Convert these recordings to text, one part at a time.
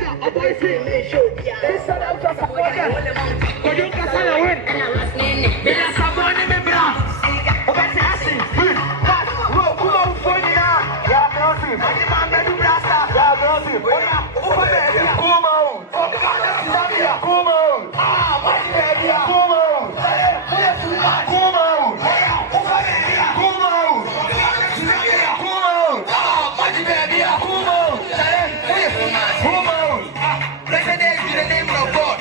A boy say, this son of a supporter. But you can say a win. There's someone in the bra. Okay, say, come on, for me now. Yeah, girl, my man, do rasta. Yeah, girl, over there. Come on. Come on. Ah, my baby. Come on. Come on. Over there. Come on. Come on. Ah, my baby. Come on. Come on. Recognize the name of God.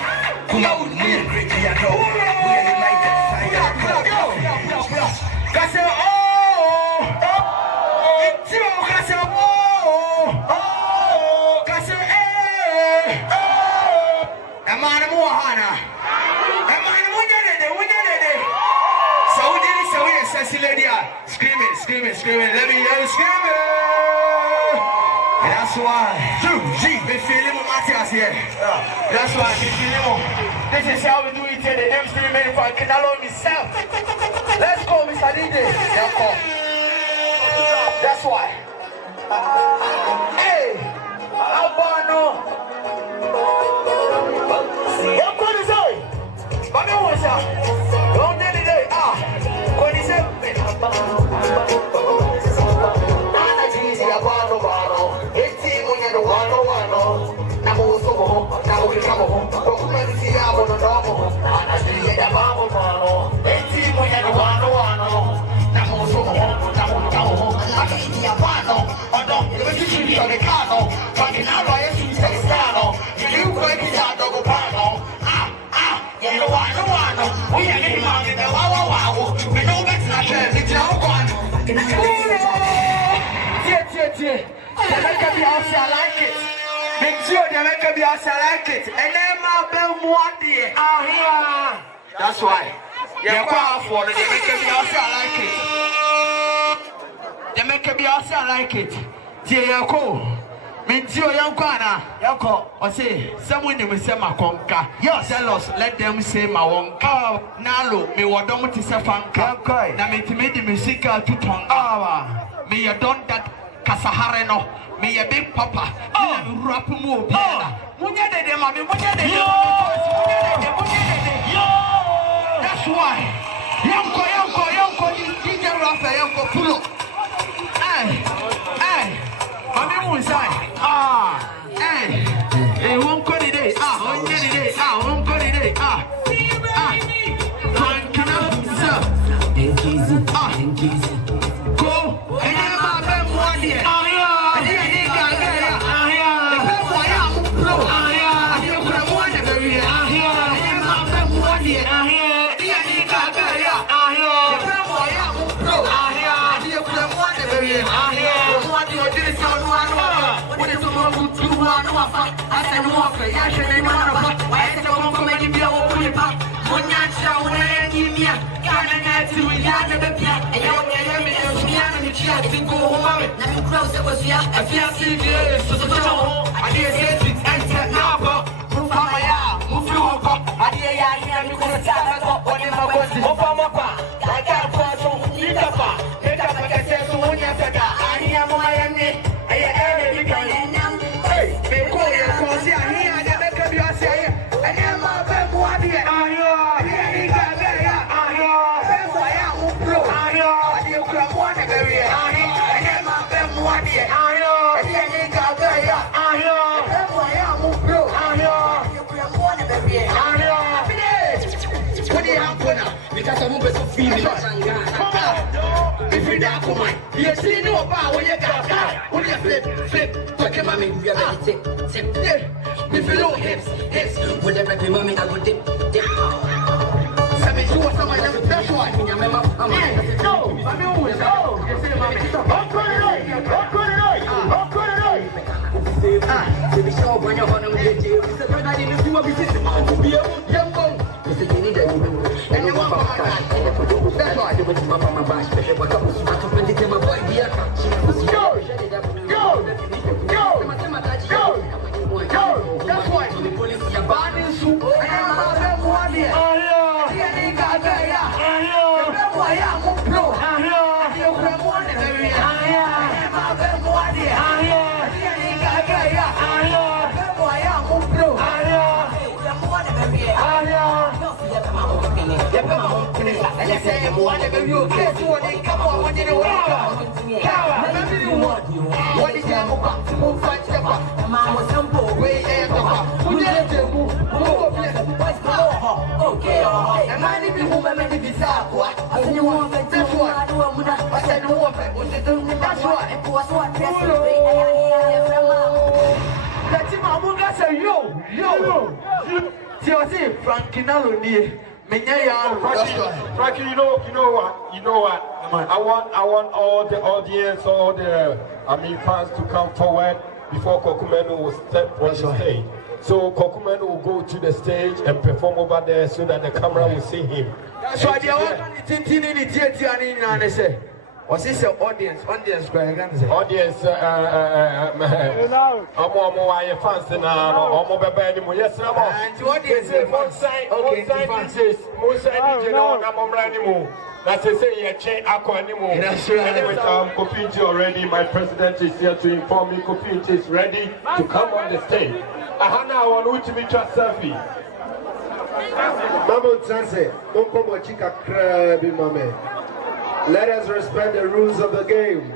Come out with me. We are united. Kase oh, it's you. Kase oh, kase eh. Amana muhana. Amana munyane. Saudi, Cecilia. Screaming. Let me hear you screaming. That's why we feel him Matthias here. That's why we feel him. This is how we do it here. The name still made for Canalo himself. Let's go, Mr. DJ. That's why. Hey, Albano. What is it? But no one shall. Don't tell it. What is it? I like it. Make sure they make me also like it. And then my bell one day. That's why. You're quite for it. They make me also like it. They make me also like it. Dear Yako. Mentio Yankwana. Yako. Or say, someone will say my conca. Yes, jealous. Let them say my wonka. Nalo, me what don't to say fanka. Now me to make the music to tongue. Me you don't that Casahareno. Me a big papa. Rap more. Munya de mami, munya de. That's why. Yonko, DJ Rafa, Yonko Pulo. Hey, mami Musai. Hey, won't call it day. Won't get it. Won't call it day. Thank you. Go. And then my friend one day. I said, walk, I should be one of us. Why is it a woman making me a woman? When you're showing me, can't get to me, I never get a young enemy, and the chat to go home. Let me close it was here. I feel serious, so I did say it and now, move on my arm, move you up. I did hear me because I got one in my voice. Move on my bar. I can't pass on either bar. Pick up like I said, so when you said that, I am my enemy. Because I'm going to feel it. If you don't come on, you see no power when you got that. When you flip, talking mommy, you have to tip. If you know hips, with every mommy, I go dip. Sammy, you want somebody that's why. No, I'm always go. You see, mommy, I'm to be sure when you're on the way to you. Mr. Bernard, you do what we did. To be a young one. Mr. Jenny, and you want that's why I do it to my mama bash. But what comes to my boy, go. That's why the police are banning soup. And I'm one here. And they say, "What are you okay? Come on, what did you want? What did you want? Move fight step up. Man was simple. Way air top. Who did you move? Okay, and man, if you move, I mean, if it's up, what? I said, you want to that's what I said, no one. That's what it was. What? That's him. I'm going to say, yo. See, Frankie, now, Frankie, you know what? I want all the audience, fans to come forward before Kokumenu will step on the stage. So Kokumenu will go to the stage and perform over there so that the camera will see him. That's why they want to say. What's this audience? Audience, audience, fans Kopinji already. My president is here to inform me Kopinji is ready to come on the stage. Ahana want to be just selfie. Let us respect the rules of the game.